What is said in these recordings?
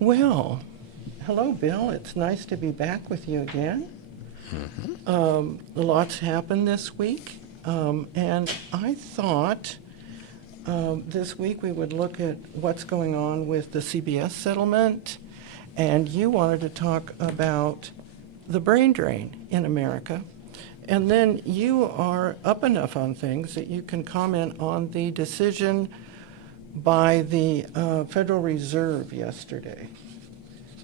Well, hello, Bill. It's nice to be back with you again. Lots happened this week, and I thought this week we would look at what's going on with the CBS settlement, and you wanted to talk about the brain drain in America. And then you are up enough on things that you can comment on the decision by the Federal Reserve yesterday.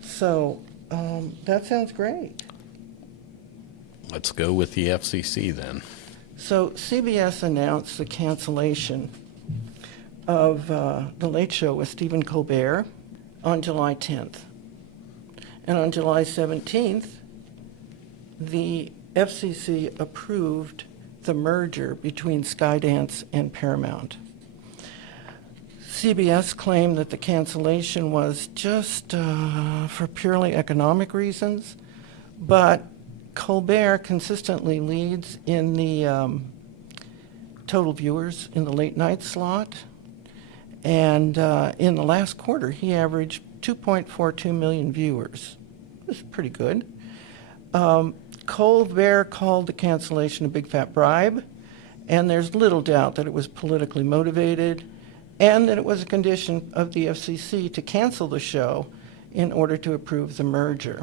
So that sounds great. Let's go with the FCC then. So CBS announced the cancellation of The Late Show with Stephen Colbert on July 10th. And on July 17th, the FCC approved the merger between Skydance and Paramount. CBS claimed that the cancellation was just for purely economic reasons, but Colbert consistently leads in the total viewers in the late night slot, and in the last quarter he averaged 2.42 million viewers. This is pretty good. Colbert called the cancellation a big fat bribe, and there's little doubt that it was politically motivated and that it was a condition of the FCC to cancel the show in order to approve the merger.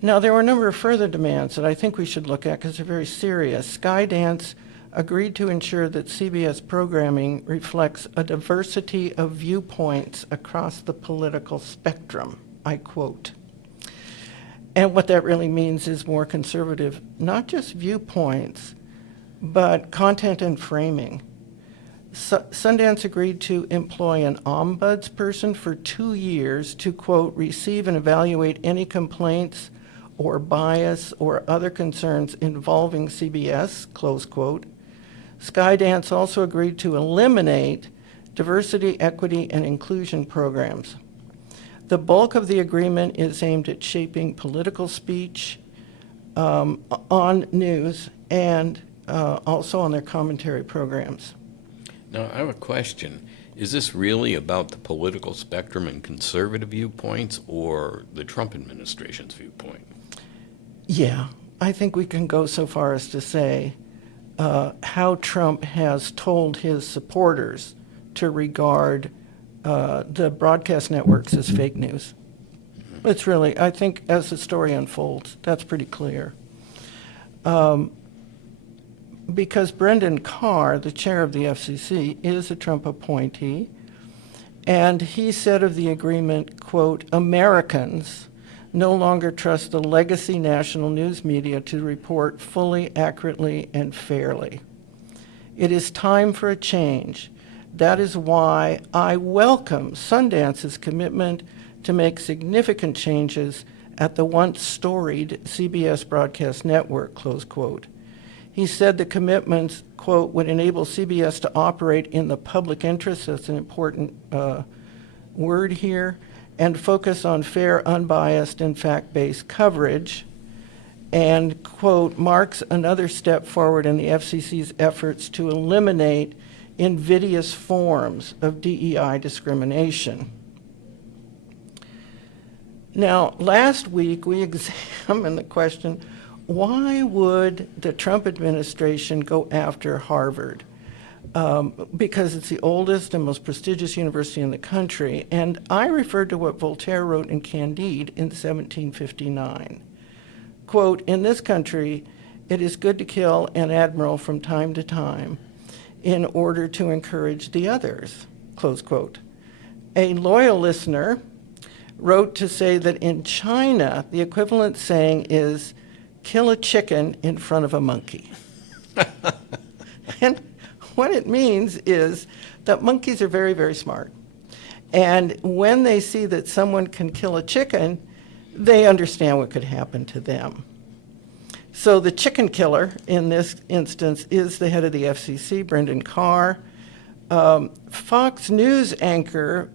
Now, there were a number of further demands that I think we should look at because they're very serious. Skydance agreed to ensure that CBS programming reflects a diversity of viewpoints across the political spectrum, I quote. And what that really means is more conservative, not just viewpoints, but content and framing. Sundance agreed to employ an ombudsperson for 2 years to, quote, receive and evaluate any complaints or bias or other concerns involving CBS, close quote. Skydance also agreed to eliminate diversity, equity, and inclusion programs. The bulk of the agreement is aimed at shaping political speech on news and also on their commentary programs. Now, I have a question. Is this really about the political spectrum and conservative viewpoints or the Trump administration's viewpoint? Yeah, I think we can go so far as to say how Trump has told his supporters to regard the broadcast networks as fake news. It's really, I think as the story unfolds, that's pretty clear. Because Brendan Carr, the chair of the FCC, is a Trump appointee, and he said of the agreement, quote, Americans no longer trust the legacy national news media to report fully, accurately, and fairly. It is time for a change. That is why I welcome Sundance's commitment to make significant changes at the once storied CBS broadcast network, close quote. He said the commitments, quote, would enable CBS to operate in the public interest, that's an important word here, and focus on fair, unbiased, and fact-based coverage, and, quote, marks another step forward in the FCC's efforts to eliminate invidious forms of DEI discrimination. Now, last week we examined the question, why would the Trump administration go after Harvard? Because it's the oldest and most prestigious university in the country, and I referred to what Voltaire wrote in Candide in 1759. Quote, in this country, it is good to kill an admiral from time to time in order to encourage the others, close quote. A loyal listener wrote to say that in China, the equivalent saying is, kill a chicken in front of a monkey. And what it means is that monkeys are very, very smart. And when they see that someone can kill a chicken, they understand what could happen to them. So the chicken killer in this instance is the head of the FCC, Brendan Carr. Fox News anchor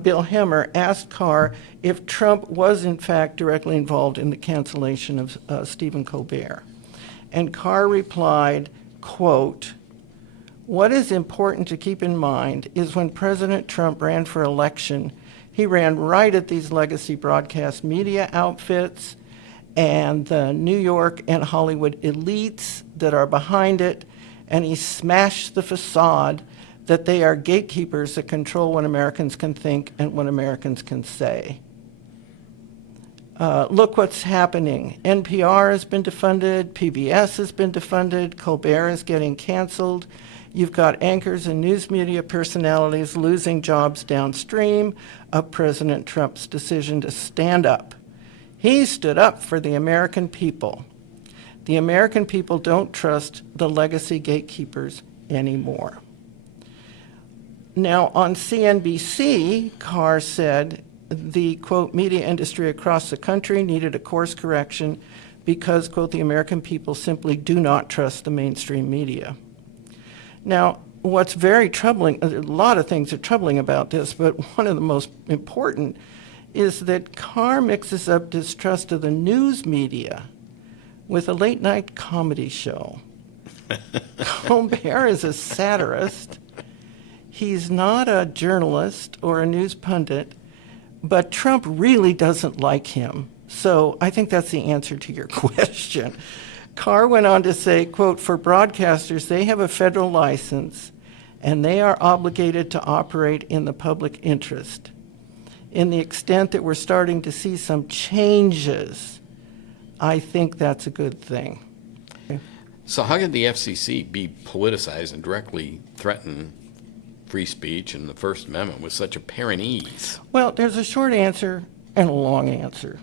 Bill Hemmer asked Carr if Trump was in fact directly involved in the cancellation of Stephen Colbert. And Carr replied, quote, What is important to keep in mind is when President Trump ran for election, he ran right at these legacy broadcast media outfits and the New York and Hollywood elites that are behind it, and he smashed the facade that they are gatekeepers that control what Americans can think and what Americans can say. Look what's happening. NPR has been defunded, PBS has been defunded, Colbert is getting canceled. You've got anchors and news media personalities losing jobs downstream of President Trump's decision to stand up. He stood up for the American people. The American people don't trust the legacy gatekeepers anymore. Now, on CNBC, Carr said the, quote, media industry across the country needed a course correction because, quote, the American people simply do not trust the mainstream media. Now, what's very troubling, a lot of things are troubling about this, but one of the most important is that Carr mixes up distrust of the news media with a late-night comedy show. Colbert is a satirist. He's not a journalist or a news pundit, but Trump really doesn't like him. So I think that's the answer to your question. Carr went on to say, quote, for broadcasters, they have a federal license, and they are obligated to operate in the public interest. In the extent that we're starting to see some changes, I think that's a good thing. So how could the FCC be politicized and directly threaten free speech and the First Amendment with such apparent ease? Well, there's a short answer and a long answer.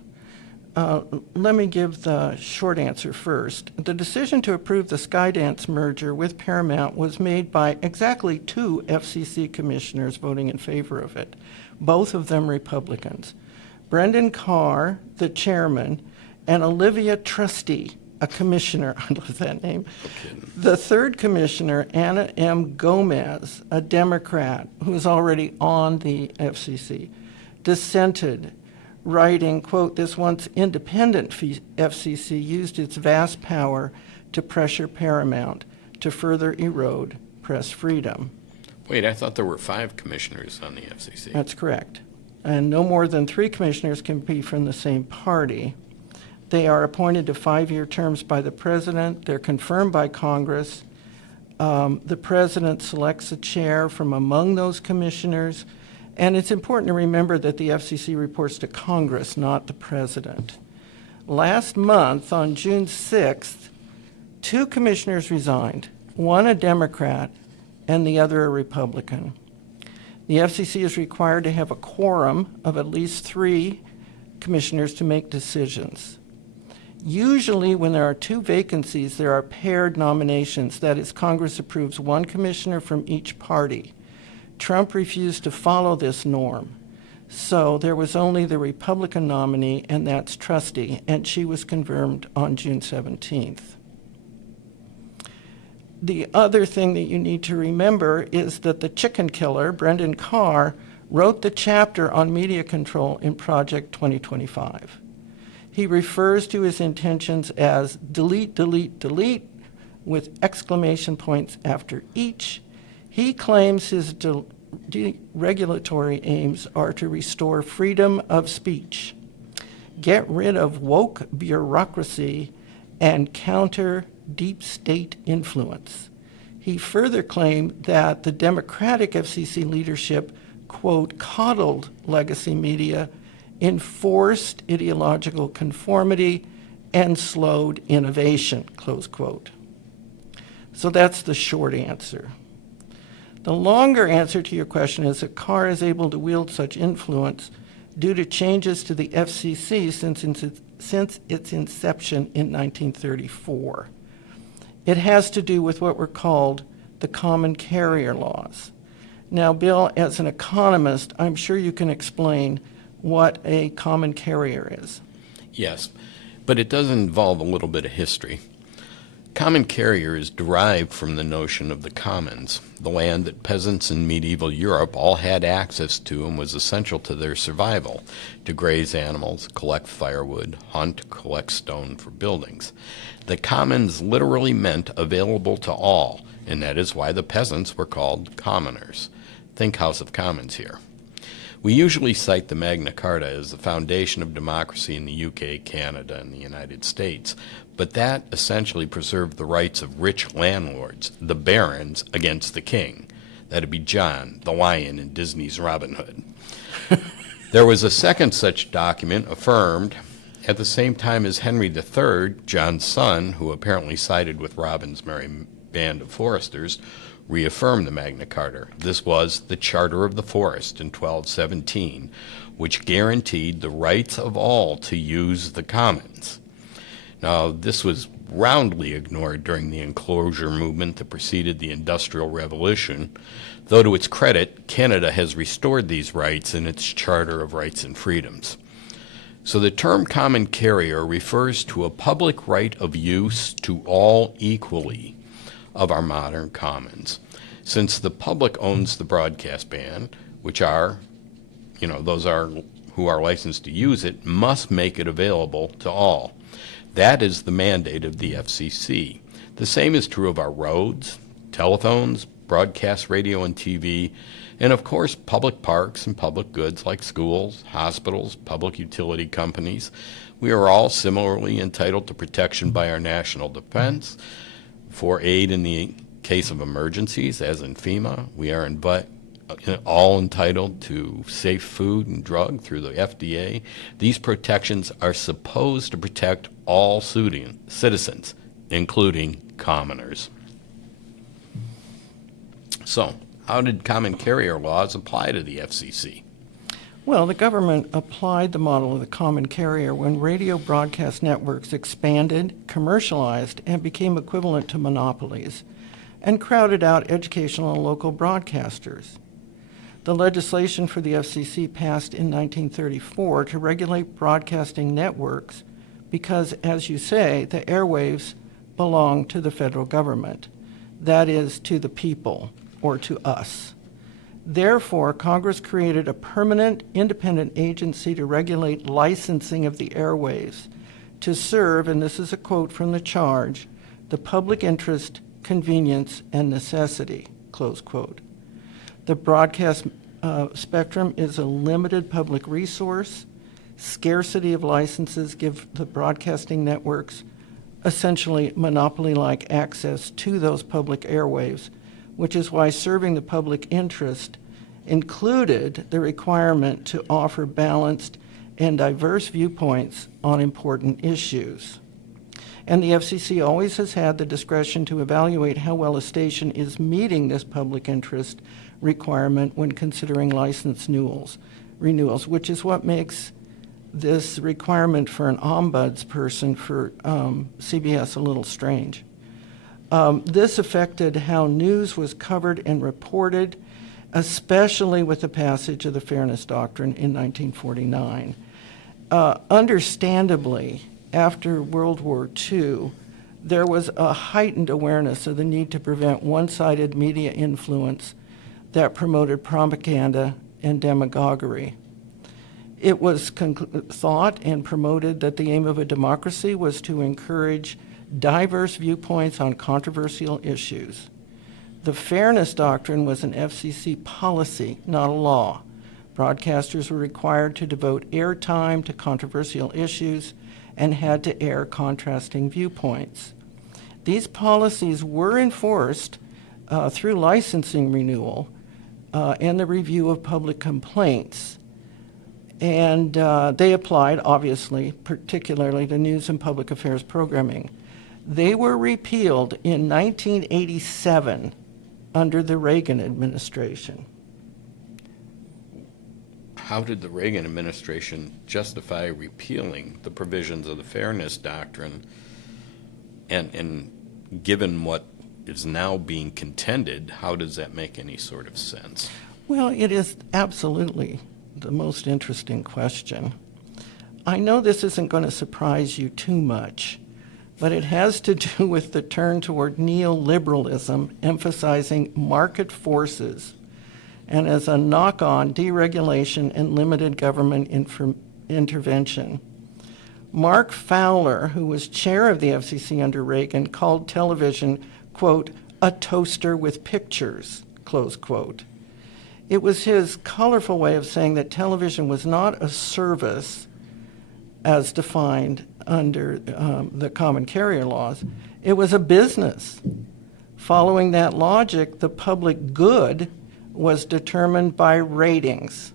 Let me give the short answer first. The decision to approve the Skydance merger with Paramount was made by exactly 2 FCC commissioners voting in favor of it, both of them Republicans. Brendan Carr, the chairman, and Olivia Trusty, a commissioner, I love that name. Okay. The third commissioner, Anna M. Gomez, a Democrat who is already on the FCC, dissented, writing, quote, this once independent FCC used its vast power to pressure Paramount to further erode press freedom. Wait, I thought there were 5 commissioners on the FCC. That's correct. And no more than 3 commissioners can be from the same party. They are appointed to 5-year terms by the president. They're confirmed by Congress. The president selects a chair from among those commissioners. And it's important to remember that the FCC reports to Congress, not the president. Last month, on June 6th, 2 commissioners resigned, one a Democrat and the other a Republican. The FCC is required to have a quorum of at least 3 commissioners to make decisions. Usually, when there are 2 vacancies, there are paired nominations. That is, Congress approves 1 commissioner from each party. Trump refused to follow this norm. So there was only the Republican nominee, and that's Trusty, and she was confirmed on June 17th. The other thing that you need to remember is that the chicken killer, Brendan Carr, wrote the chapter on media control in Project 2025. He refers to his intentions as delete, delete, delete, with exclamation points after each. He claims his deregulatory aims are to restore freedom of speech, get rid of woke bureaucracy, and counter deep state influence. He further claimed that the Democratic FCC leadership, quote, coddled legacy media, enforced ideological conformity, and slowed innovation, close quote. So that's the short answer. The longer answer to your question is that Carr is able to wield such influence due to changes to the FCC since its inception in 1934. It has to do with what were called the common carrier laws. Now, Bill, as an economist, I'm sure you can explain what a common carrier is. Yes, but it does involve a little bit of history. Common carrier is derived from the notion of the commons, the land that peasants in medieval Europe all had access to and was essential to their survival, to graze animals, collect firewood, hunt, collect stone for buildings. The commons literally meant available to all, and that is why the peasants were called commoners. Think House of Commons here. We usually cite the Magna Carta as the foundation of democracy in the UK, Canada, and the United States, but that essentially preserved the rights of rich landlords, the barons, against the king. That'd be John, the lion in Disney's Robin Hood. There was a second such document affirmed at the same time as Henry III, John's son, who apparently sided with Robin's merry band of foresters, reaffirmed the Magna Carta. This was the Charter of the Forest in 1217, which guaranteed the rights of all to use the commons. Now, this was roundly ignored during the enclosure movement that preceded the Industrial Revolution, though to its credit, Canada has restored these rights in its Charter of Rights and Freedoms. So the term common carrier refers to a public right of use to all equally of our modern commons. Since the public owns the broadcast band, which are, those are who are licensed to use it, must make it available to all. That is the mandate of the FCC. The same is true of our roads, telephones, broadcast radio and TV, and of course public parks and public goods like schools, hospitals, public utility companies. We are all similarly entitled to protection by our national defense, for aid in the case of emergencies, as in FEMA. We are all entitled to safe food and drug through the FDA. These protections are supposed to protect all citizens, including commoners. So, how did common carrier laws apply to the FCC? Well, the government applied the model of the common carrier when radio broadcast networks expanded, commercialized, and became equivalent to monopolies, and crowded out educational and local broadcasters. The legislation for the FCC passed in 1934 to regulate broadcasting networks because, as you say, the airwaves belong to the federal government. That is, to the people, or to us. Therefore, Congress created a permanent independent agency to regulate licensing of the airwaves to serve, and this is a quote from the charge, the public interest, convenience, and necessity, close quote. The broadcast spectrum is a limited public resource. Scarcity of licenses give the broadcasting networks essentially monopoly-like access to those public airwaves, which is why serving the public interest included the requirement to offer balanced and diverse viewpoints on important issues. And the FCC always has had the discretion to evaluate how well a station is meeting this public interest requirement when considering license renewals, which is what makes this requirement for an ombudsperson for CBS a little strange. This affected how news was covered and reported, especially with the passage of the Fairness Doctrine in 1949. Understandably, after World War II, there was a heightened awareness of the need to prevent one-sided media influence that promoted propaganda and demagoguery. It was thought and promoted that the aim of a democracy was to encourage diverse viewpoints on controversial issues. The Fairness Doctrine was an FCC policy, not a law. Broadcasters were required to devote airtime to controversial issues and had to air contrasting viewpoints. These policies were enforced through licensing renewal and the review of public complaints. And they applied, obviously, particularly to news and public affairs programming. They were repealed in 1987 under the Reagan administration. How did the Reagan administration justify repealing the provisions of the Fairness Doctrine? And given what is now being contended, how does that make any sort of sense? Well, it is absolutely the most interesting question. I know this isn't going to surprise you too much, but it has to do with the turn toward neoliberalism, emphasizing market forces, and as a knock-on, deregulation and limited government intervention. Mark Fowler, who was chair of the FCC under Reagan, called television, quote, a toaster with pictures, close quote. It was his colorful way of saying that television was not a service as defined under the common carrier laws. It was a business. Following that logic, the public good was determined by ratings.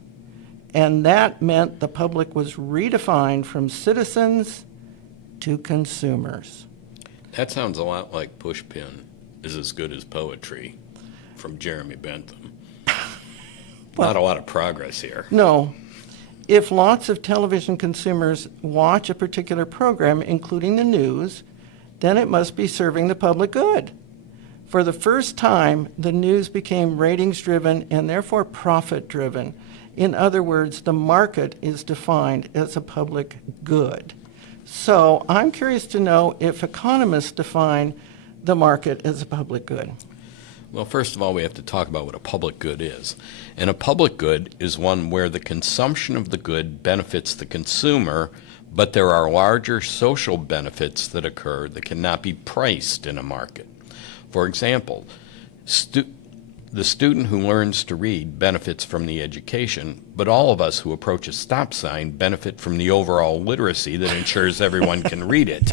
And that meant the public was redefined from citizens to consumers. That sounds a lot like Pushpin is as good as poetry from Jeremy Bentham. Well, Not a lot of progress here. No. If lots of television consumers watch a particular program, including the news, then it must be serving the public good. For the first time, the news became ratings-driven and therefore profit-driven. In other words, the market is defined as a public good. So I'm curious to know if economists define the market as a public good. Well, first of all, we have to talk about what a public good is. And a public good is one where the consumption of the good benefits the consumer, but there are larger social benefits that occur that cannot be priced in a market. For example, the student who learns to read benefits from the education, but all of us who approach a stop sign benefit from the overall literacy that ensures everyone can read it.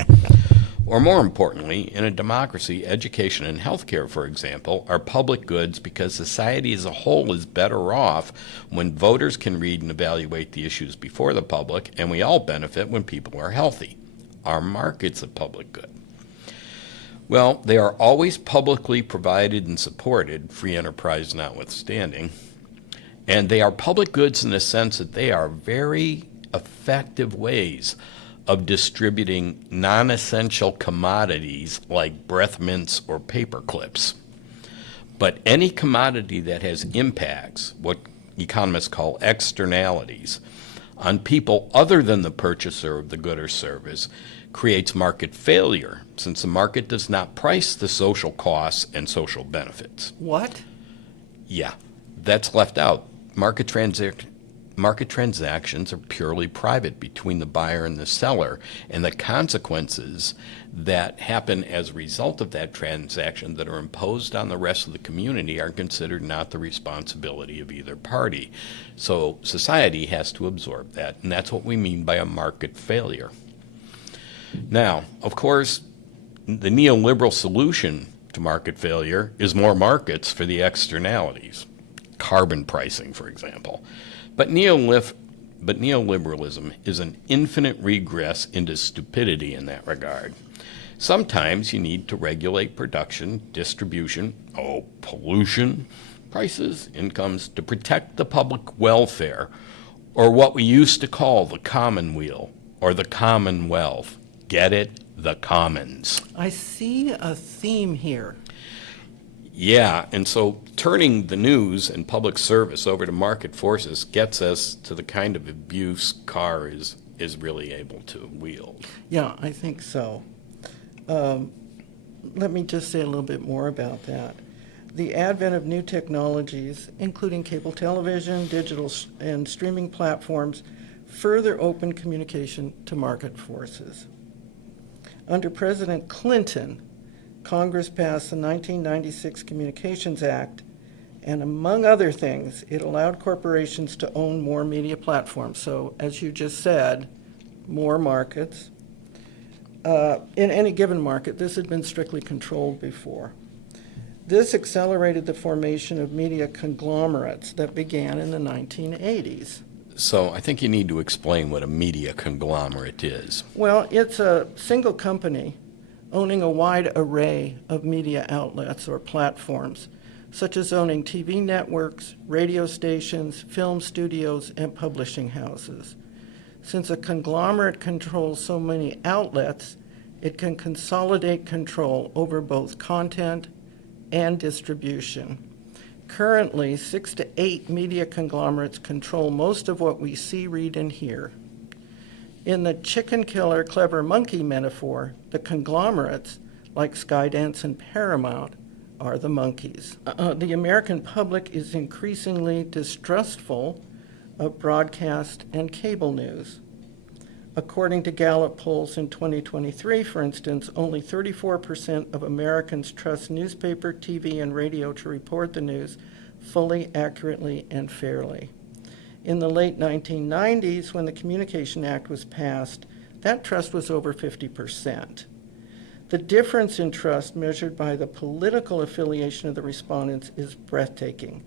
Or more importantly, in a democracy, education and healthcare, for example, are public goods because society as a whole is better off when voters can read and evaluate the issues before the public, and we all benefit when people are healthy. Our market's a public good. Well, they are always publicly provided and supported, free enterprise notwithstanding, and they are public goods in the sense that they are very effective ways of distributing non-essential commodities like breath mints or paper clips. But any commodity that has impacts, what economists call externalities, on people other than the purchaser of the good or service creates market failure, since the market does not price the social costs and social benefits. What? Yeah, that's left out. Market transactions are purely private between the buyer and the seller, and the consequences that happen as a result of that transaction that are imposed on the rest of the community are considered not the responsibility of either party. So society has to absorb that, and that's what we mean by a market failure. Now, of course, the neoliberal solution to market failure is more markets for the externalities, carbon pricing, for example. But neoliberalism is an infinite regress into stupidity in that regard. Sometimes you need to regulate production, distribution, pollution, prices, incomes to protect the public welfare, or what we used to call the commonweal or the commonwealth. Get it? The commons. I see a theme here. Yeah, and so turning the news and public service over to market forces gets us to the kind of abuse Carr is really able to wield. Yeah, I think so. Let me just say a little bit more about that. The advent of new technologies, including cable television, digital and streaming platforms, further opened communication to market forces. Under President Clinton, Congress passed the 1996 Communications Act, and among other things, it allowed corporations to own more media platforms. So, as you just said, more markets. In any given market, this had been strictly controlled before. This accelerated the formation of media conglomerates that began in the 1980s. So I think you need to explain what a media conglomerate is. Well, it's a single company owning a wide array of media outlets or platforms, such as owning TV networks, radio stations, film studios, and publishing houses. Since a conglomerate controls so many outlets, it can consolidate control over both content and distribution. Currently, 6 to 8 media conglomerates control most of what we see, read, and hear. In the chicken killer, clever monkey metaphor, the conglomerates, like Skydance and Paramount, are the monkeys. The American public is increasingly distrustful of broadcast and cable news. According to Gallup polls in 2023, for instance, only 34% of Americans trust newspaper, TV, and radio to report the news fully, accurately, and fairly. In the late 1990s, when the Communication Act was passed, that trust was over 50%. The difference in trust measured by the political affiliation of the respondents is breathtaking.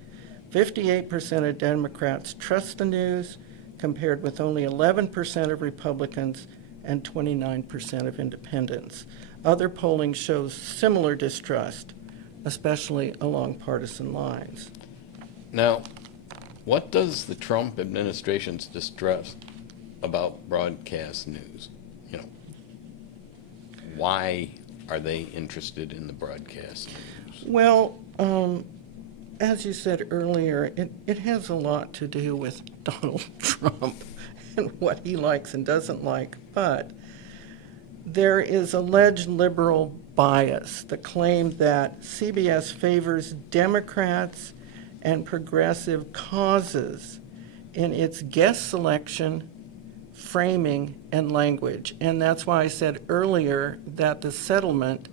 58% of Democrats trust the news, compared with only 11% of Republicans and 29% of independents. Other polling shows similar distrust, especially along partisan lines. Now, what does the Trump administration's distrust about broadcast news? You know, why are they interested in the broadcast news? Well, as you said earlier, it has a lot to do with Donald Trump and what he likes and doesn't like, but there is alleged liberal bias, the claim that CBS favors Democrats and progressive causes in its guest selection, framing, and language. And that's why I said earlier that the settlement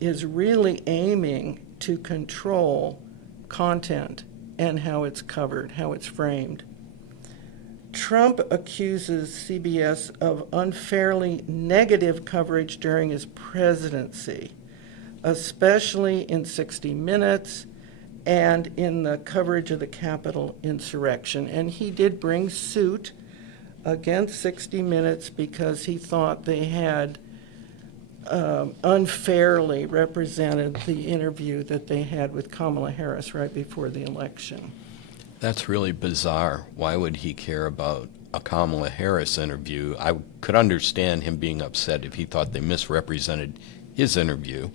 is really aiming to control content and how it's covered, how it's framed. Trump accuses CBS of unfairly negative coverage during his presidency, especially in 60 Minutes and in the coverage of the Capitol insurrection. And he did bring suit against 60 Minutes because he thought they had unfairly represented the interview that they had with Kamala Harris right before the election. That's really bizarre. Why would he care about a Kamala Harris interview? I could understand him being upset if he thought they misrepresented his interview.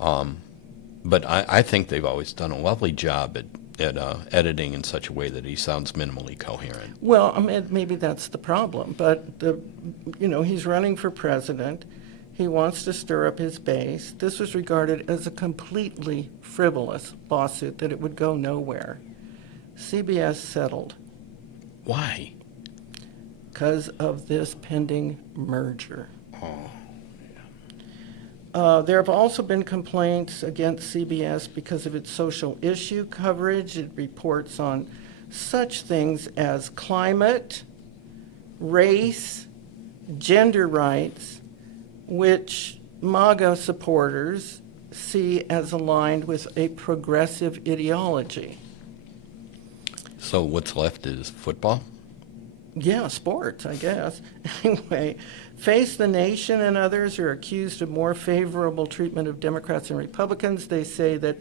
But I think they've always done a lovely job at editing in such a way that he sounds minimally coherent. Well, I mean, maybe that's the problem. But he's running for president. He wants to stir up his base. This was regarded as a completely frivolous lawsuit, that it would go nowhere. CBS settled. Why? Because of this pending merger. Oh. There have also been complaints against CBS because of its social issue coverage. It reports on such things as climate, race, gender rights, which MAGA supporters see as aligned with a progressive ideology. So what's left is football? Yeah, sports, I guess. Anyway, Face the Nation and others are accused of more favorable treatment of Democrats and Republicans. They say that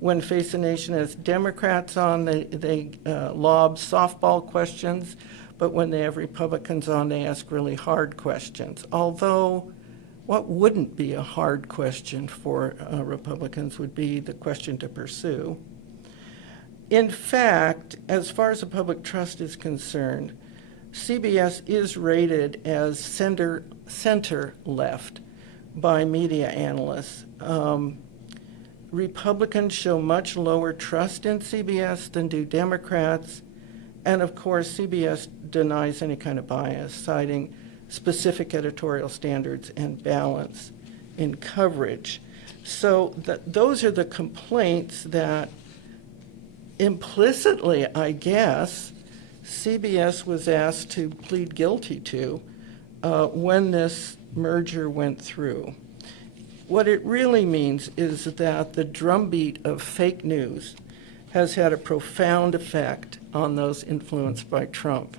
when Face the Nation has Democrats on, they lob softball questions, but when they have Republicans on, they ask really hard questions. Although, what wouldn't be a hard question for Republicans would be the question to pursue. In fact, as far as the public trust is concerned, CBS is rated as center-left by media analysts. Republicans show much lower trust in CBS than do Democrats, and of course CBS denies any kind of bias, citing specific editorial standards and balance in coverage. So those are the complaints that implicitly, I guess, CBS was asked to plead guilty to when this merger went through. What it really means is that the drumbeat of fake news has had a profound effect on those influenced by Trump.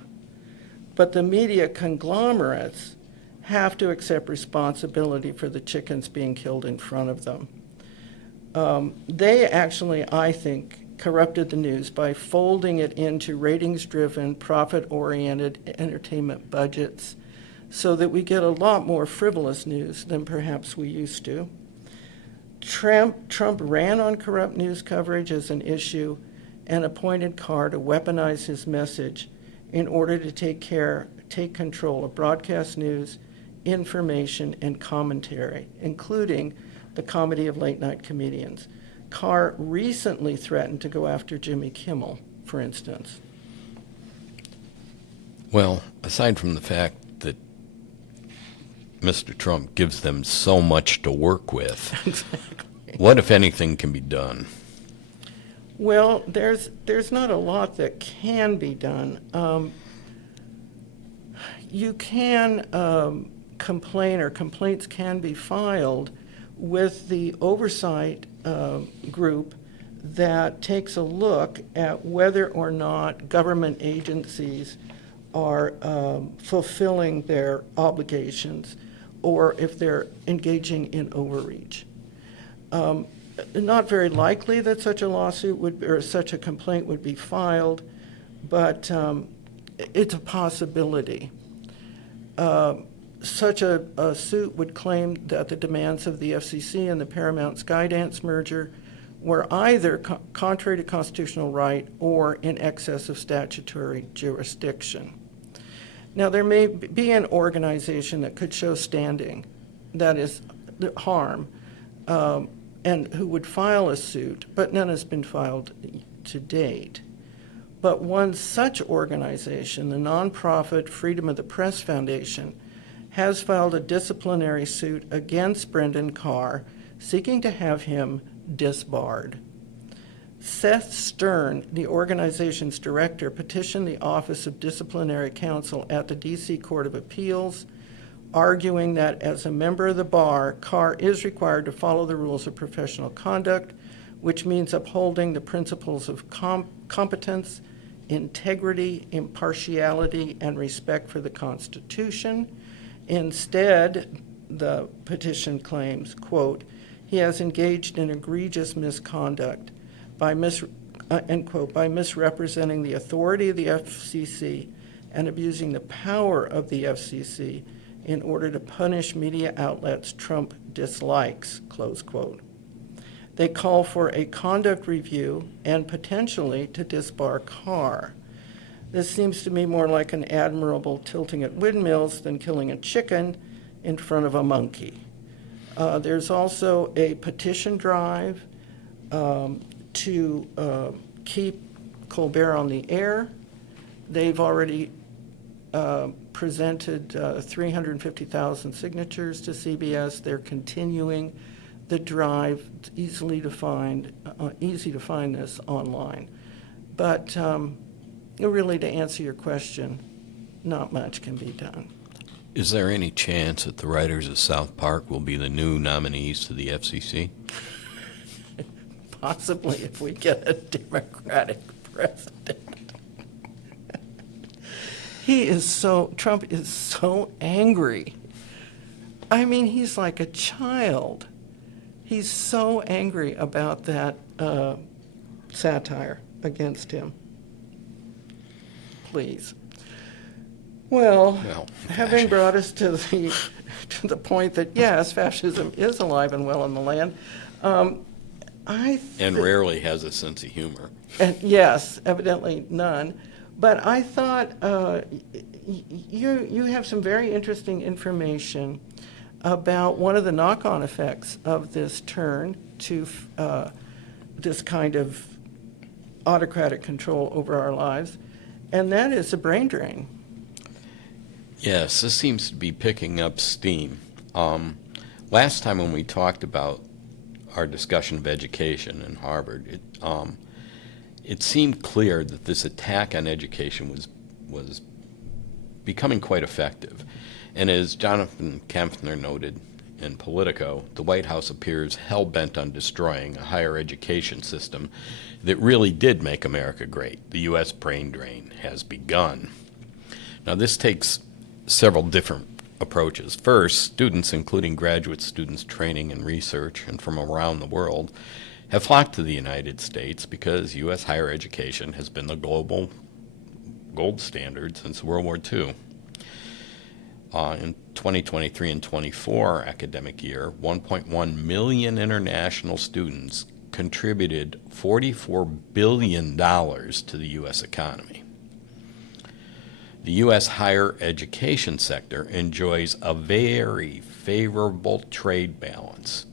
But the media conglomerates have to accept responsibility for the chickens being killed in front of them. They actually, I think, corrupted the news by folding it into ratings-driven, profit-oriented entertainment budgets so that we get a lot more frivolous news than perhaps we used to. Trump ran on corrupt news coverage as an issue and appointed Carr to weaponize his message in order to take control of broadcast news, information, and commentary, including the comedy of late-night comedians. Carr recently threatened to go after Jimmy Kimmel, for instance. Well, aside from the fact that Mr. Trump gives them so much to work with, what, if anything, can be done? Well, there's not a lot that can be done. You can complain, or complaints can be filed with the oversight group that takes a look at whether or not government agencies are fulfilling their obligations, or if they're engaging in overreach. Not very likely that such a lawsuit would, or such a complaint would be filed, but it's a possibility. Such a suit would claim that the demands of the FCC and the Paramount Skydance merger were either contrary to constitutional right or in excess of statutory jurisdiction. Now, there may be an organization that could show standing, that is, harm, and who would file a suit, but none has been filed to date. But one such organization, the nonprofit Freedom of the Press Foundation, has filed a disciplinary suit against Brendan Carr, seeking to have him disbarred. Seth Stern, the organization's director, petitioned the Office of Disciplinary Counsel at the D.C. Court of Appeals, arguing that as a member of the bar, Carr is required to follow the rules of professional conduct, which means upholding the principles of competence, integrity, impartiality, and respect for the Constitution. Instead, the petition claims, quote, he has engaged in egregious misconduct by end quote, by misrepresenting the authority of the FCC and abusing the power of the FCC in order to punish media outlets Trump dislikes, close quote. They call for a conduct review and potentially to disbar Carr. This seems to me more like an admirable tilting at windmills than killing a chicken in front of a monkey. There's also a petition drive to keep Colbert on the air. They've already presented 350,000 signatures to CBS. They're continuing the drive. It's easy to find this online. But really, to answer your question, not much can be done. Is there any chance that the writers of South Park will be the new nominees to the FCC? Possibly, if we get a Democratic president. Trump is so angry. I mean, he's like a child. He's so angry about that satire against him. Please. Well, having brought us to the point that, yes, fascism is alive and well in the land, and rarely has a sense of humor. And yes, evidently none. But I thought you have some very interesting information about one of the knock-on effects of this turn to this kind of autocratic control over our lives, and that is a brain drain. Yes, this seems to be picking up steam. Last time when we talked about our discussion of education in Harvard, it seemed clear that this attack on education was becoming quite effective. And as Jonathan Kempner noted in Politico, the White House appears hell-bent on destroying a higher education system that really did make America great. The U.S. brain drain has begun. Now, this takes several different approaches. First, students, including graduate students training in research and from around the world, have flocked to the United States because U.S. higher education has been the global gold standard since World War II. In 2023 and 24 academic year, 1.1 million international students contributed $44 billion to the U.S. economy. The U.S. higher education sector enjoys a very favorable trade balance.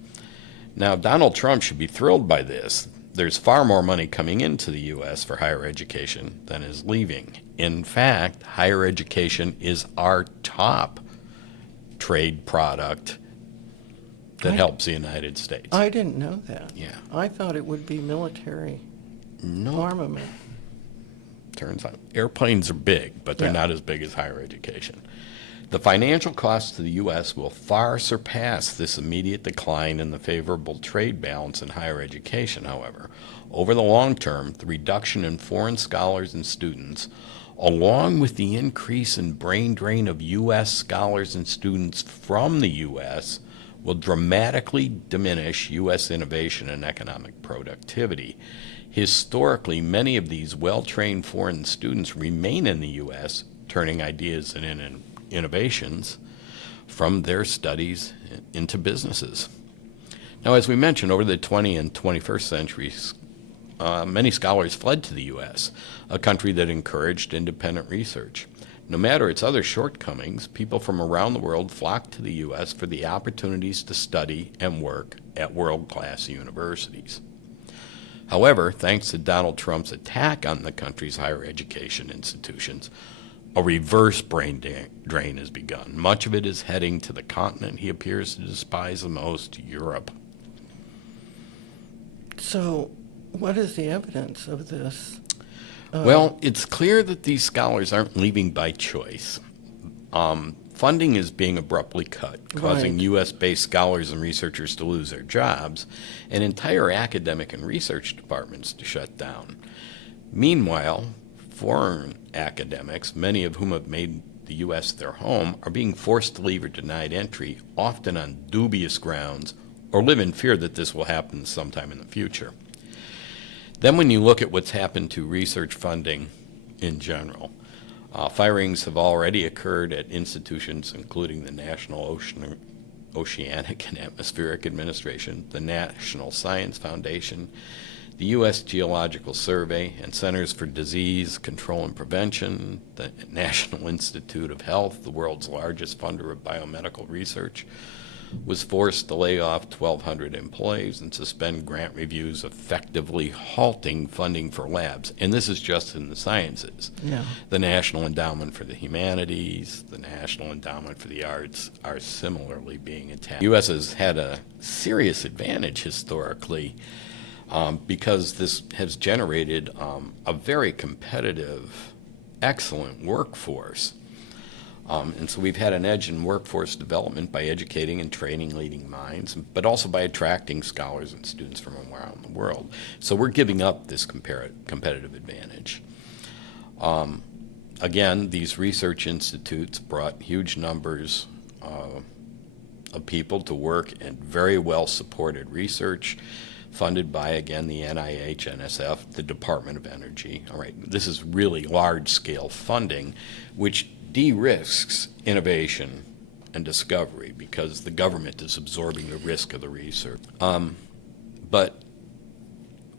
Now, Donald Trump should be thrilled by this. there's far more money coming into the U.S. for higher education than is leaving. In fact, higher education is our top trade product that helps the United States. I didn't know that. Yeah. I thought it would be military No, armament. turns out airplanes are big, but they're Yeah. not as big as higher education. The financial cost to the U.S. will far surpass this immediate decline in the favorable trade balance in higher education, however. Over the long term, the reduction in foreign scholars and students, along with the increase in brain drain of U.S. scholars and students from the U.S., will dramatically diminish U.S. innovation and economic productivity. Historically, many of these well-trained foreign students remain in the U.S., turning ideas and innovations from their studies into businesses. Now, as we mentioned, over the 20th and 21st centuries, many scholars fled to the U.S., a country that encouraged independent research. No matter its other shortcomings, people from around the world flocked to the U.S. for the opportunities to study and work at world-class universities. However, thanks to Donald Trump's attack on the country's higher education institutions, a reverse brain drain has begun. Much of it is heading to the continent he appears to despise the most, Europe. So, what is the evidence of this? Well, it's clear that these scholars aren't leaving by choice. Funding is being abruptly cut, causing Right. U.S.-based scholars and researchers to lose their jobs, and entire academic and research departments to shut down. Meanwhile, foreign academics, many of whom have made the U.S. their home, are being forced to leave or denied entry, often on dubious grounds, or live in fear that this will happen sometime in the future. Then when you look at what's happened to research funding in general, firings have already occurred at institutions including the National Oceanic and Atmospheric Administration, the National Science Foundation, the U.S. Geological Survey, and Centers for Disease Control and Prevention, the National Institute of Health, the world's largest funder of biomedical research, was forced to lay off 1,200 employees and suspend grant reviews, effectively halting funding for labs. And this is just in the sciences. Yeah. The National Endowment for the Humanities, the National Endowment for the Arts are similarly being attacked. The U.S. has had a serious advantage historically because this has generated a very competitive, excellent workforce. And so we've had an edge in workforce development by educating and training leading minds, but also by attracting scholars and students from around the world. So we're giving up this competitive advantage. Again, these research institutes brought huge numbers of people to work in very well-supported research, funded by, again, the NIH, NSF, the Department of Energy. All right, this is really large-scale funding, which de-risks innovation and discovery because the government is absorbing the risk of the research. But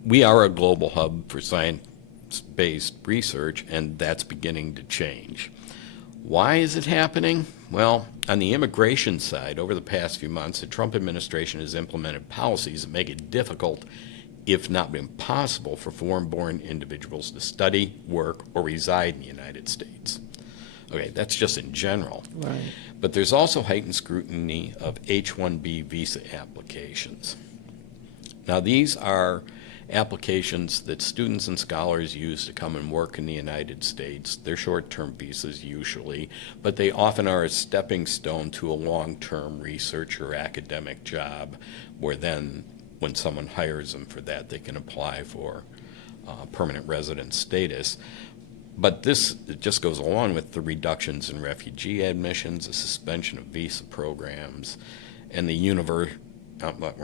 we are a global hub for science-based research, and that's beginning to change. Why is it happening? Well, on the immigration side, over the past few months, the Trump administration has implemented policies that make it difficult, if not impossible, for foreign-born individuals to study, work, or reside in the United States. Okay, that's just in general. Right. But there's also heightened scrutiny of H-1B visa applications. Now, these are applications that students and scholars use to come and work in the United States. They're short-term visas usually, but they often are a stepping stone to a long-term research or academic job where then when someone hires them for that, they can apply for permanent resident status. But this just goes along with the reductions in refugee admissions, the suspension of visa programs, and we're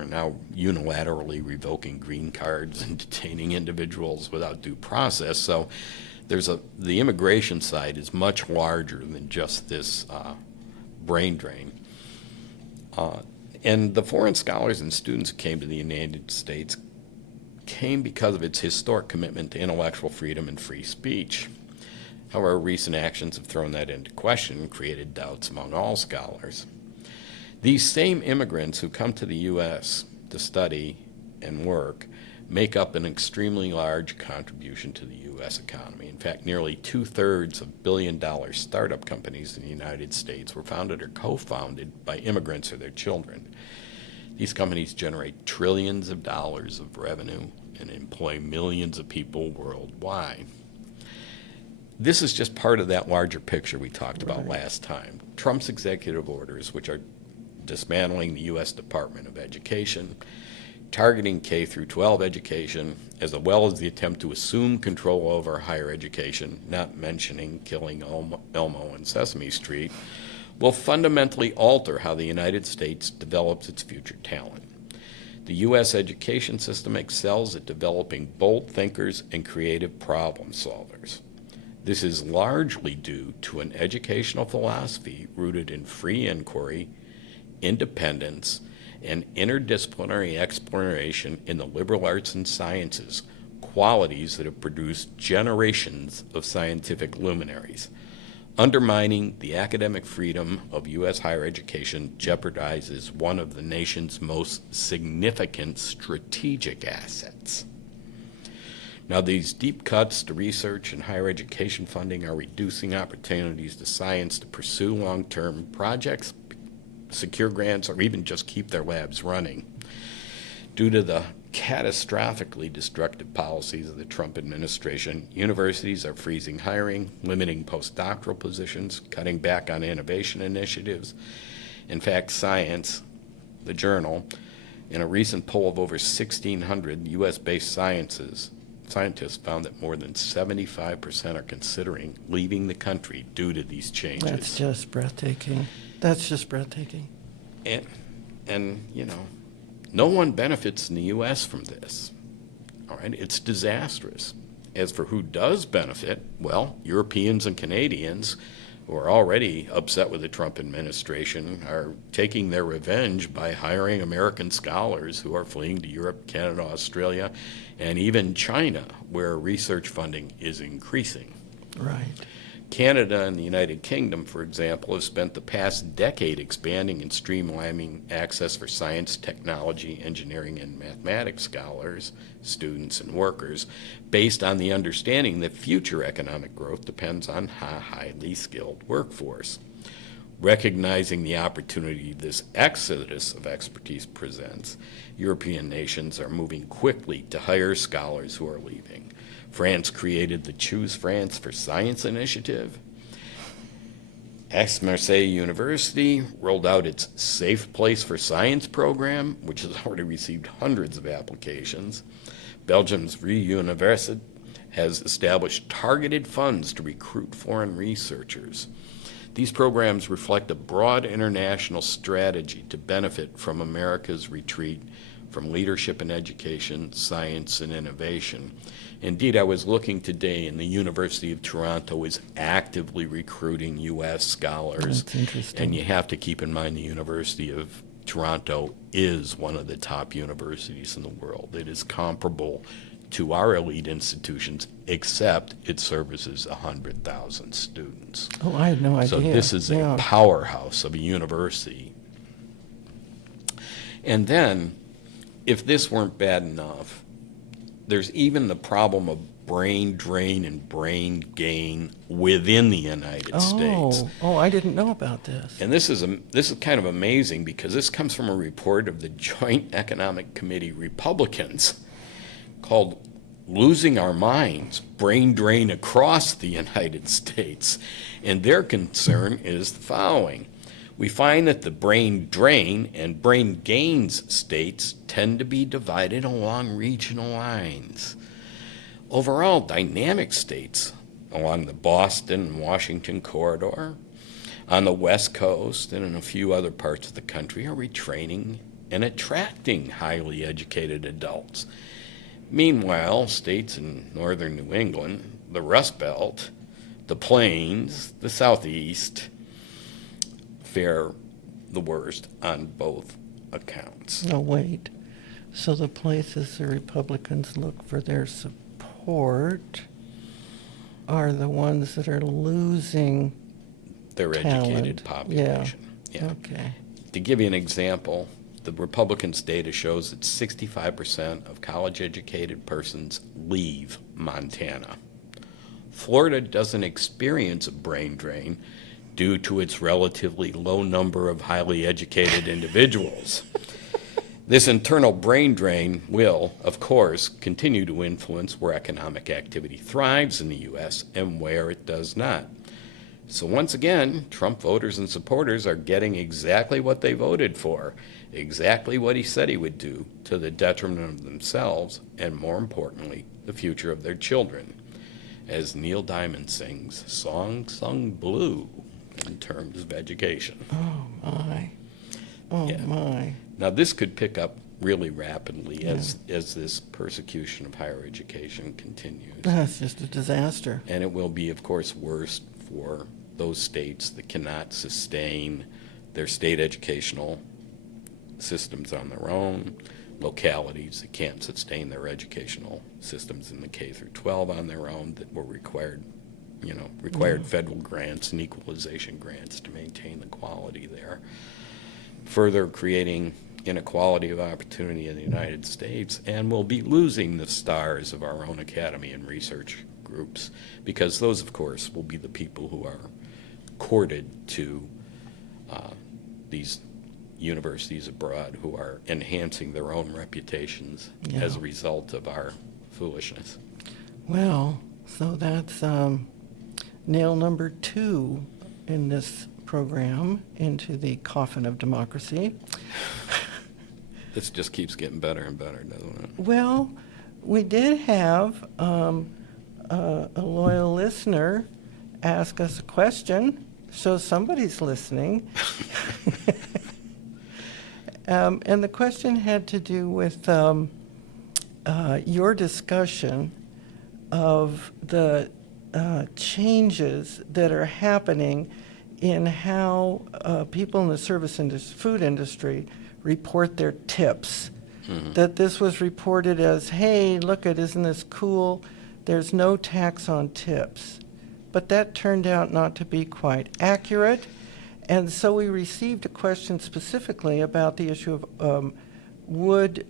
now unilaterally revoking green cards and detaining individuals without due process. So the immigration side is much larger than just this brain drain. And the foreign scholars and students who came to the United States came because of its historic commitment to intellectual freedom and free speech. However, recent actions have thrown that into question and created doubts among all scholars. These same immigrants who come to the U.S. to study and work make up an extremely large contribution to the U.S. economy. In fact, nearly 2/3 of billion-dollar startup companies in the United States were founded or co-founded by immigrants or their children. These companies generate trillions of dollars of revenue and employ millions of people worldwide. This is just part of that larger picture we talked about last time. Trump's executive orders, which are dismantling the U.S. Department of Education, targeting K through 12 education, as well as the attempt to assume control over higher education, not mentioning killing Elmo and Sesame Street, will fundamentally alter how the United States develops its future talent. The U.S. education system excels at developing bold thinkers and creative problem solvers. This is largely due to an educational philosophy rooted in free inquiry, independence, and interdisciplinary exploration in the liberal arts and sciences, qualities that have produced generations of scientific luminaries. Undermining the academic freedom of U.S. higher education jeopardizes one of the nation's most significant strategic assets. Now, these deep cuts to research and higher education funding are reducing opportunities to science to pursue long-term projects, secure grants, or even just keep their labs running. Due to the catastrophically destructive policies of the Trump administration, universities are freezing hiring, limiting postdoctoral positions, cutting back on innovation initiatives. In fact, Science, the journal, in a recent poll of over 1,600 U.S.-based scientists found that more than 75% are considering leaving the country due to these changes. That's just breathtaking. That's just breathtaking. And you know, no one benefits in the U.S. from this. All right, it's disastrous. As for who does benefit, well, Europeans and Canadians, who are already upset with the Trump administration, are taking their revenge by hiring American scholars who are fleeing to Europe, Canada, Australia, and even China, where research funding is increasing. Right. Canada and the United Kingdom, for example, have spent the past decade expanding and streamlining access for science, technology, engineering, and mathematics scholars, students, and workers, based on the understanding that future economic growth depends on a highly skilled workforce. Recognizing the opportunity this exodus of expertise presents, European nations are moving quickly to hire scholars who are leaving. France created the Choose France for Science initiative. Aix-Marseille University rolled out its Safe Place for Science program, which has already received hundreds of applications. Belgium's Universiteit has established targeted funds to recruit foreign researchers. These programs reflect a broad international strategy to benefit from America's retreat from leadership in education, science, and innovation. Indeed, I was looking today, and the University of Toronto is actively recruiting U.S. scholars. That's interesting. And you have to keep in mind the University of Toronto is one of the top universities in the world. It is comparable to our elite institutions, except it services 100,000 students. Oh, I had no idea. So this is a powerhouse of a university. And then, if this weren't bad enough, there's even the problem of brain drain and brain gain within the United States. Oh, I didn't know about this. And this is kind of amazing because this comes from a report of the Joint Economic Committee Republicans called Losing Our Minds, Brain Drain Across the United States. And their concern is the following. We find that the brain drain and brain gains states tend to be divided along regional lines. Overall, dynamic states along the Boston and Washington corridor, on the West Coast, and in a few other parts of the country are retraining and attracting highly educated adults. Meanwhile, states in northern New England, the Rust Belt, the Plains, the Southeast, fare the worst on both accounts. No, wait. So the places the Republicans look for their support are the ones that are losing their talent. educated population. Yeah. Okay. To give you an example, the Republicans' data shows that 65% of college-educated persons leave Montana. Florida doesn't experience a brain drain due to its relatively low number of highly educated individuals. This internal brain drain will, of course, continue to influence where economic activity thrives in the U.S. and where it does not. So once again, Trump voters and supporters are getting exactly what they voted for, exactly what he said he would do, to the detriment of themselves and, more importantly, the future of their children. As Neil Diamond sings, "Song Sung Blue," in terms of education. Oh, my. Oh, Yeah. my. Now, this could pick up really rapidly as this persecution of higher education continues. That's just a disaster. And it will be, of course, worse for those states that cannot sustain their state educational systems on their own, localities that can't sustain their educational systems in the K through 12 on their own, that were required federal grants and equalization grants to maintain the quality there. Further creating inequality of opportunity in the United States, and we'll be losing the stars of our own academy and research groups, because those, of course, will be the people who are courted to these universities abroad, who are enhancing their own reputations as a result of our foolishness. Well, so that's nail number 2 in this program into the coffin of democracy. This just keeps getting better and better, doesn't it? Well, we did have a loyal listener ask us a question, so somebody's listening. And the question had to do with your discussion of the changes that are happening in how people in the food industry report their tips. Mm-hmm. That this was reported as, hey, look at, isn't this cool? There's no tax on tips. But that turned out not to be quite accurate. And so we received a question specifically about the issue of would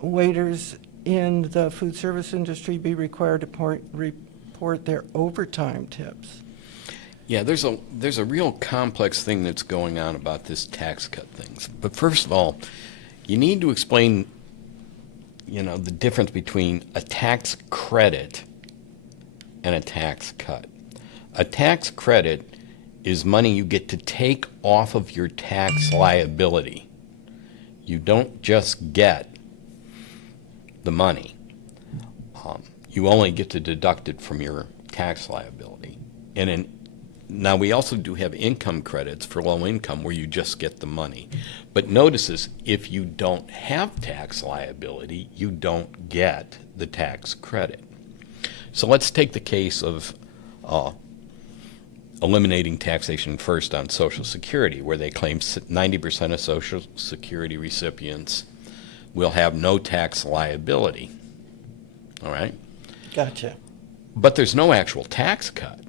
waiters in the food service industry be required to report their overtime tips? Yeah, there's a real complex thing that's going on about this tax cut things. But first of all, you need to explain, the difference between a tax credit and a tax cut. A tax credit is money you get to take off of your tax liability. You don't just get the money. You only get to deduct it from your tax liability. Now, we also do have income credits for low income where you just get the money. But notice this, if you don't have tax liability, you don't get the tax credit. So let's take the case of eliminating taxation first on Social Security, where they claim 90% of Social Security recipients will have no tax liability. All right? Gotcha. But there's no actual tax cut.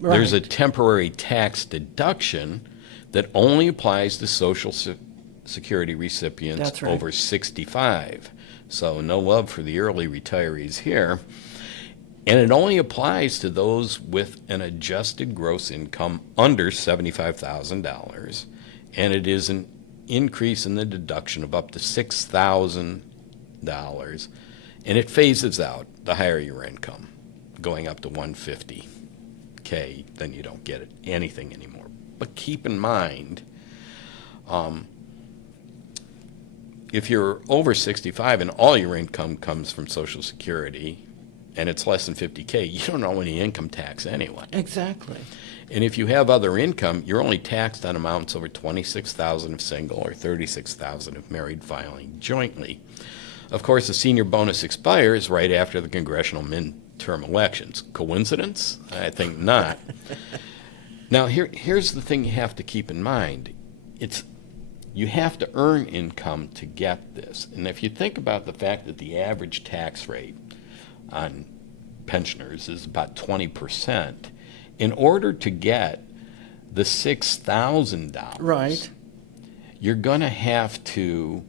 Right. There's a temporary tax deduction that only applies to Social Security recipients over 65. So no love for the early retirees here. And it only applies to those with an adjusted gross income under $75,000. And it is an increase in the deduction of up to $6,000. And it phases out the higher your income, going up to $150K, then you don't get anything anymore. But keep in mind, if you're over 65 and all your income comes from Social Security, and it's less than $50K, you don't owe any income tax anyway. Exactly. And if you have other income, you're only taxed on amounts over $26,000 if single or $36,000 if married filing jointly. Of course, the senior bonus expires right after the congressional midterm elections. Coincidence? I think not. Now, here's the thing you have to keep in mind. You have to earn income to get this. And if you think about the fact that the average tax rate on pensioners is about 20%, in order to get the $6,000, right, you're going to have to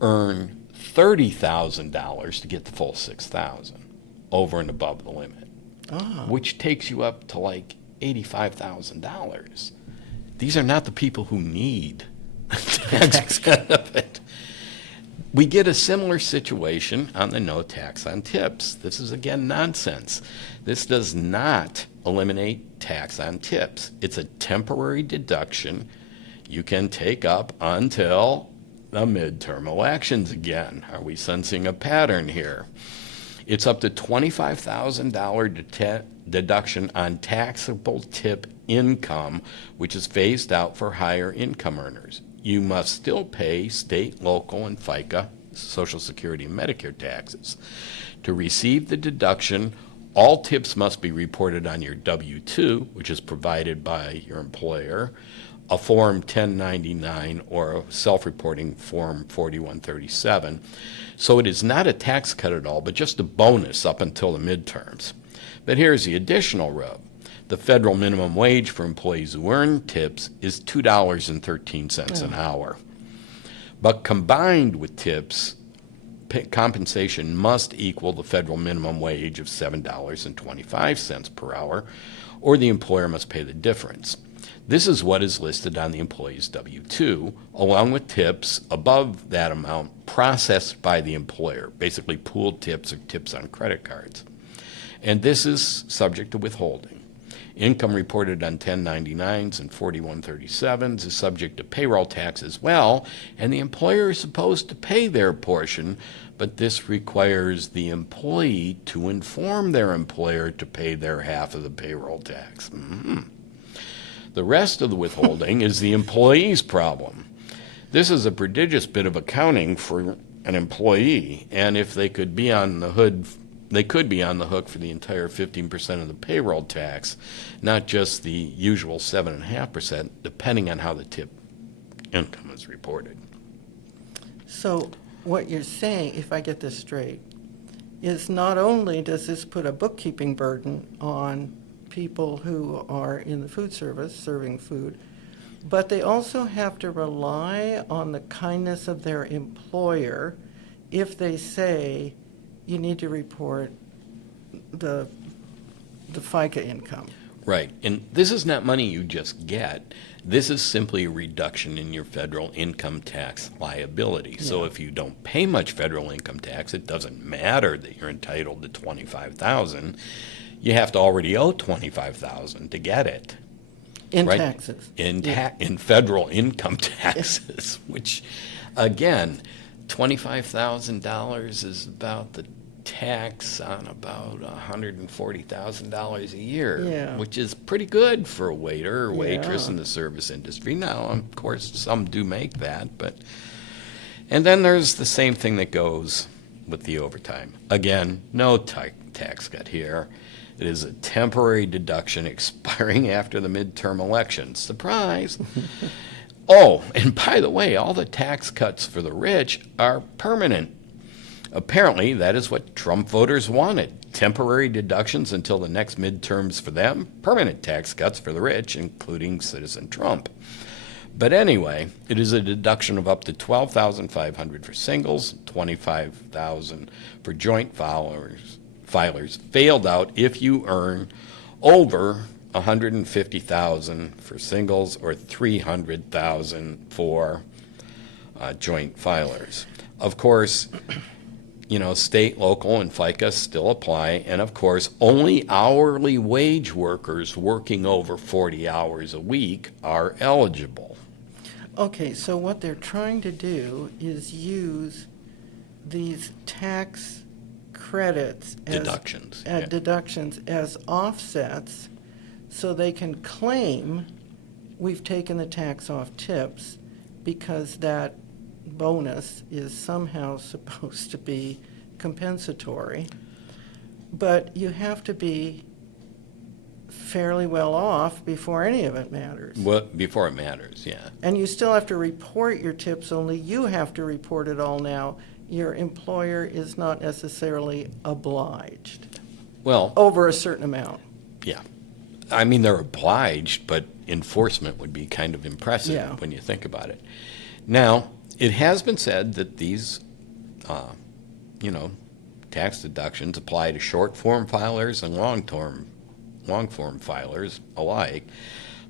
earn $30,000 to get the full $6,000 over and above the limit, which takes you up to like $85,000. These are not the people who need a tax benefit. We get a similar situation on the no tax on tips. This is, again, nonsense. This does not eliminate tax on tips. It's a temporary deduction you can take up until the midterm elections again. Are we sensing a pattern here? It's up to $25,000 deduction on taxable tip income, which is phased out for higher income earners. You must still pay state, local, and FICA, Social Security, and Medicare taxes. To receive the deduction, all tips must be reported on your W-2, which is provided by your employer, a Form 1099, or a self-reporting Form 4137. So it is not a tax cut at all, but just a bonus up until the midterms. But here's the additional rub. The federal minimum wage for employees who earn tips is $2.13 an hour. But combined with tips, compensation must equal the federal minimum wage of $7.25 per hour, or the employer must pay the difference. This is what is listed on the employee's W-2, along with tips above that amount processed by the employer, basically pooled tips or tips on credit cards. And this is subject to withholding. Income reported on 1099s and 4137s is subject to payroll tax as well, and the employer is supposed to pay their portion, but this requires the employee to inform their employer to pay their half of the payroll tax. The rest of the withholding is the employee's problem. This is a prodigious bit of accounting for an employee, and if they could be on the hood, they could be on the hook for the entire 15% of the payroll tax, not just the usual 7.5%, depending on how the tip income is reported. So what you're saying, if I get this straight, is not only does this put a bookkeeping burden on people who are in the food service serving food, but they also have to rely on the kindness of their employer if they say you need to report the FICA income. Right, and this is not money you just get. This is simply a reduction in your federal income tax liability. Yeah. So if you don't pay much federal income tax, it doesn't matter that you're entitled to $25,000. You have to already owe $25,000 to get it. In right? taxes. In federal income taxes, which, again, $25,000 is about the tax on about $140,000 a year, which is pretty good for a waiter or waitress in the service industry. Now, of course, some do make that, and then there's the same thing that goes with the overtime. Again, no tax cut here. It is a temporary deduction expiring after the midterm elections. Surprise! Oh, and by the way, all the tax cuts for the rich are permanent. Apparently, that is what Trump voters wanted. Temporary deductions until the next midterms for them, permanent tax cuts for the rich, including Citizen Trump. But anyway, it is a deduction of up to $12,500 for singles, $25,000 for joint filers, failed out if you earn over $150,000 for singles or $300,000 for joint filers. Of course, state, local, and FICA still apply, and of course, only hourly wage workers working over 40 hours a week are eligible. Okay, so what they're trying to do is use these tax credits Deductions as offsets so they can claim we've taken the tax off tips because that bonus is somehow supposed to be compensatory. But you have to be fairly well off before any of it matters. Well, before it matters, yeah. And you still have to report your tips, only you have to report it all now. Your employer is not necessarily obliged. Well, over a certain amount. Yeah. I mean, they're obliged, but enforcement would be kind of impressive Yeah. when you think about it. Now, it has been said that these, you know, tax deductions apply to short-form filers and long-form filers alike,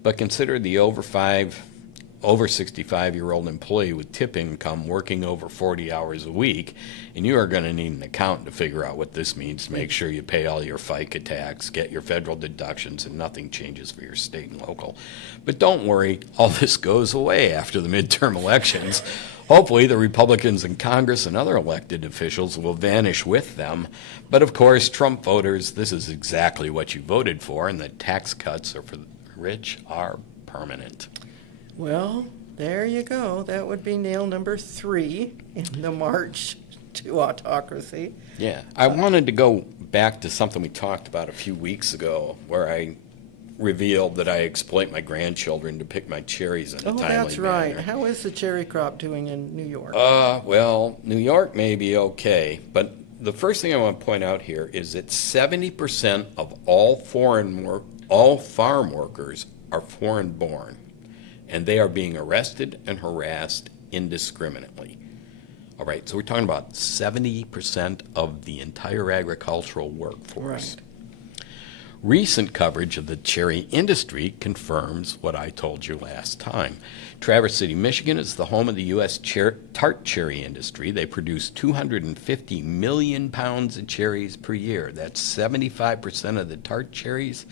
but consider the over 65-year-old employee with tip income working over 40 hours a week, and you are going to need an accountant to figure out what this means to make sure you pay all your FICA tax, get your federal deductions, and nothing changes for your state and local. But don't worry, all this goes away after the midterm elections. Hopefully, the Republicans in Congress and other elected officials will vanish with them. But of course, Trump voters, this is exactly what you voted for, and the tax cuts are for the rich are permanent. Well, there you go. That would be nail number 3 in the march to autocracy. Yeah, I wanted to go back to something we talked about a few weeks ago, where I revealed that I exploit my grandchildren to pick my cherries in a timely manner. Oh, that's right. How is the cherry crop doing in New York? Well, New York may be okay, but the first thing I want to point out here is that 70% of all farm workers are foreign-born, and they are being arrested and harassed indiscriminately. All right, so we're talking about 70% of the entire agricultural workforce. Right. Recent coverage of the cherry industry confirms what I told you last time. Traverse City, Michigan is the home of the U.S. tart cherry industry. They produce 250 million pounds of cherries per year. That's 75% of the tart cherries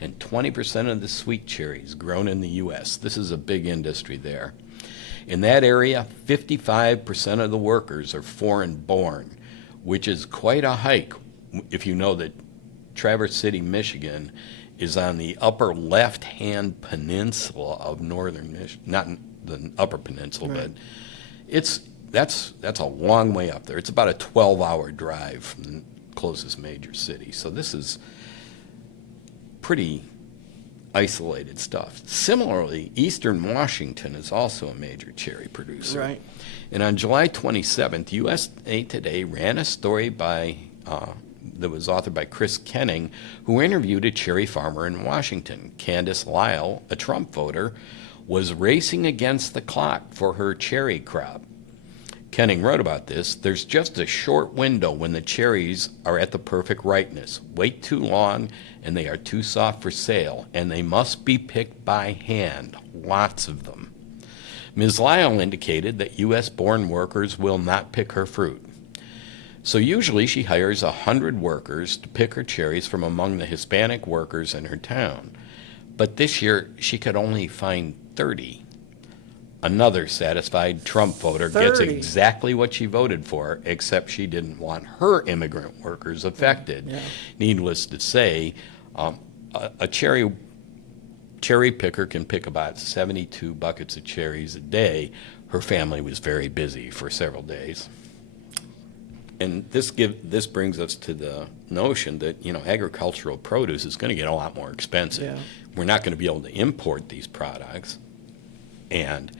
and 20% of the sweet cherries grown in the U.S. This is a big industry there. In that area, 55% of the workers are foreign-born, which is quite a hike if you know that Traverse City, Michigan is on the upper left-hand peninsula of northern Michigan, not the upper peninsula, Right. but that's a long way up there. It's about a 12-hour drive from the closest major city. So this is pretty isolated stuff. Similarly, Eastern Washington is also a major cherry producer. Right. And on July 27th, USA Today ran a story that was authored by Chris Kenning, who interviewed a cherry farmer in Washington. Candace Lyle, a Trump voter, was racing against the clock for her cherry crop. Kenning wrote about this. There's just a short window when the cherries are at the perfect ripeness. Wait too long, and they are too soft for sale, and they must be picked by hand, lots of them. Ms. Lyle indicated that U.S.-born workers will not pick her fruit. So usually she hires 100 workers to pick her cherries from among the Hispanic workers in her town. But this year she could only find 30. Another satisfied Trump voter gets 30. exactly what she voted for, except she didn't want her immigrant workers affected. Yeah. Needless to say, a cherry picker can pick about 72 buckets of cherries a day. Her family was very busy for several days. And this brings us to the notion that, agricultural produce is going to get a lot more expensive. Yeah. We're not going to be able to import these products, and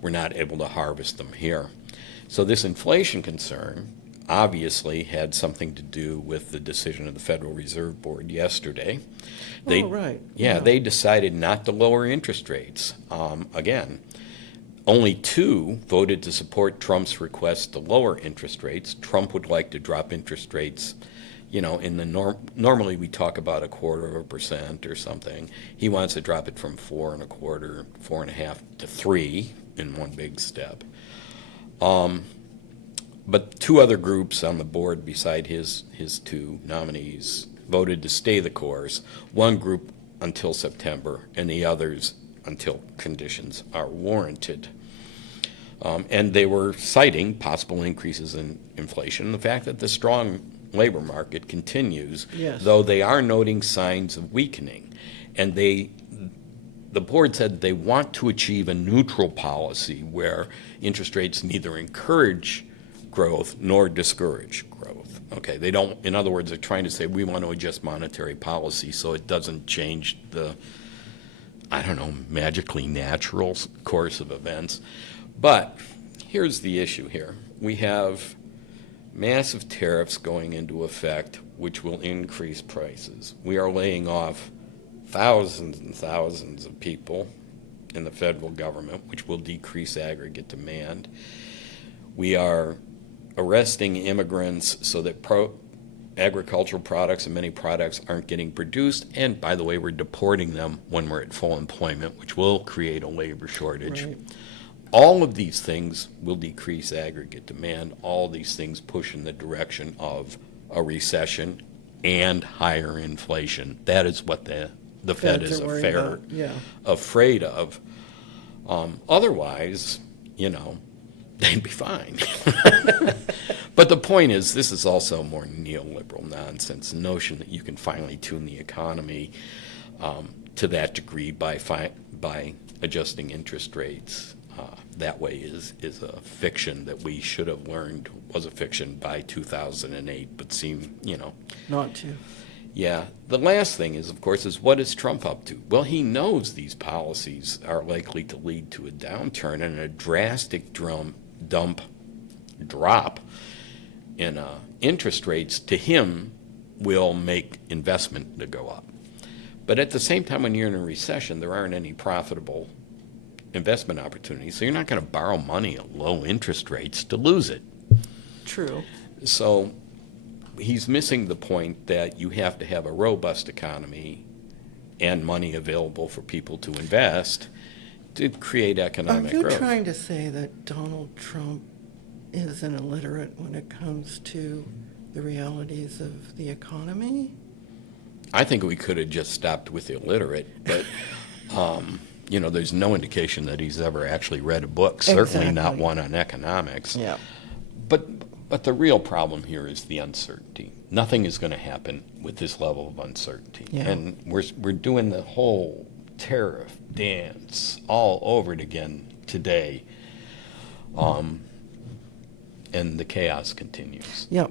we're not able to harvest them here. So this inflation concern obviously had something to do with the decision of the Federal Reserve Board yesterday. Right. Yeah, they decided not to lower interest rates. Again, only 2 voted to support Trump's request to lower interest rates. Trump would like to drop interest rates, in the normally we talk about 0.25% or something. He wants to drop it from 4.25%, 4.5% to 3% in one big step. But 2 other groups on the board beside his 2 nominees voted to stay the course. One group until September, and the others until conditions are warranted. And they were citing possible increases in inflation and the fact that the strong labor market continues, Yes. though they are noting signs of weakening. And the board said they want to achieve a neutral policy where interest rates neither encourage growth nor discourage growth. Okay, they don't, in other words, they're trying to say we want to adjust monetary policy so it doesn't change the, magically natural course of events. But here's the issue here. We have massive tariffs going into effect, which will increase prices. We are laying off thousands and thousands of people in the federal government, which will decrease aggregate demand. We are arresting immigrants so that agricultural products and many products aren't getting produced. And by the way, we're deporting them when we're at full employment, which will create a labor shortage. Right. All of these things will decrease aggregate demand. All these things push in the direction of a recession and higher inflation. That is what the Fed Feds is are worried about, yeah. afraid of. Otherwise, they'd be fine. But the point is, this is also more neoliberal nonsense, the notion that you can finely tune the economy to that degree by adjusting interest rates. That way is a fiction that we should have learned was a fiction by 2008, but seem, Not to. Yeah. The last thing is, of course, is what is Trump up to? Well, he knows these policies are likely to lead to a downturn and a drastic drop in interest rates to him will make investment to go up. But at the same time, when you're in a recession, there aren't any profitable investment opportunities, so you're not going to borrow money at low interest rates to lose it. True. So he's missing the point that you have to have a robust economy and money available for people to invest to create economic Are you growth. trying to say that Donald Trump is an illiterate when it comes to the realities of the economy? I think we could have just stopped with illiterate, but there's no indication that he's ever actually read a book, certainly not Exactly. one on economics. Yeah. But the real problem here is the uncertainty. Nothing is going to happen with this level of uncertainty. Yeah. And we're doing the whole tariff dance all over it again today. And the chaos continues. Yeah.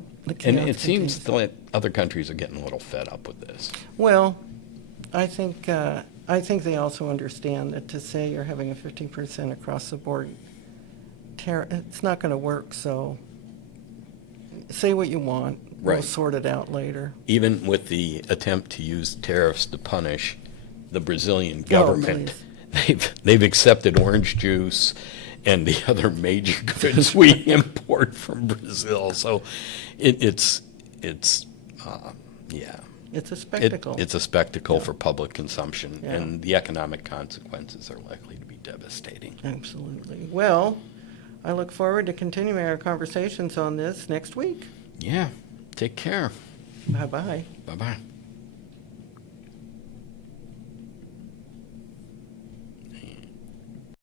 And it seems that other countries are getting a little fed up with this. Well, I think they also understand that to say you're having a 15% across the board tariff, it's not going to work. So say what you want. We'll Right. sort it out later. Even with the attempt to use tariffs to punish the Brazilian government, they've accepted orange juice and the other major goods we import from Brazil. So it's It's a spectacle. it's a spectacle Yeah. for public consumption, Yeah. and the economic consequences are likely to be devastating. Absolutely. Well, I look forward to continuing our conversations on this next week. Yeah, take care. Bye-bye. Bye-bye.